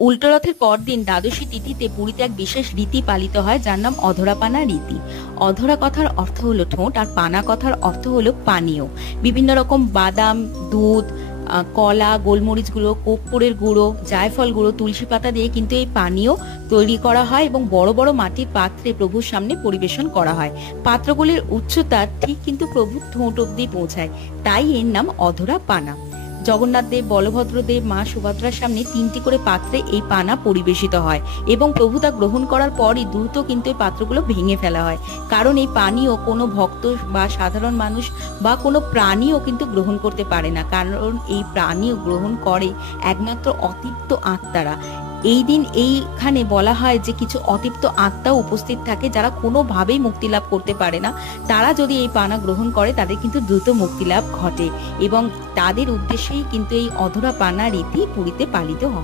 উল্টো রথের পরদিন দ্বাদশী তিথিতে পুরীতে এক বিশেষ রীতি পালিত হয়, যার নাম অধরা পানা রীতি। অধরা কথার অর্থ হলো ঠোঁট, আর পানা কথার অর্থ হলো পানীয়। বিভিন্ন রকম বাদাম, দুধ, কলা, গোলমরিচ গুঁড়ো, কর্পূরের গুঁড়ো, জায়ফল গুঁড়ো, তুলসী পাতা দিয়ে কিন্তু এই পানীয় তৈরি করা হয় এবং বড় বড় মাটির পাত্রে প্রভুর সামনে পরিবেশন করা হয়। পাত্রগুলির উচ্চতা ঠিক কিন্তু প্রভুর ঠোঁট অব্দি পৌঁছায়, তাই এর নাম অধরা পানা। জগন্নাথ দেব, বলভদ্র দেব, মা সুভদ্রার সামনে 3টি করে পাত্রে এই পানা পরিবেশিত হয় এবং প্রভু তা গ্রহণ করার পরই দ্রুত কিন্তু এই পাত্রগুলো ভেঙে ফেলা হয়, কারণ এই পানীয় কোনো ভক্ত বা সাধারণ মানুষ বা কোনো প্রাণীও কিন্তু গ্রহণ করতে পারে না, কারণ এই প্রাণীও গ্রহণ করে একমাত্র অতৃপ্ত আত্মারা। এই দিন এইখানে বলা হয় যে কিছু অতৃপ্ত আত্মাও উপস্থিত থাকে, যারা কোনোভাবেই মুক্তি লাভ করতে পারে না। তারা যদি এই পানা গ্রহণ করে তাদের কিন্তু দ্রুত মুক্তি লাভ ঘটে, এবং তাদের উদ্দেশ্যেই কিন্তু এই অধরা পানা রীতি পুরীতে পালিত হয়।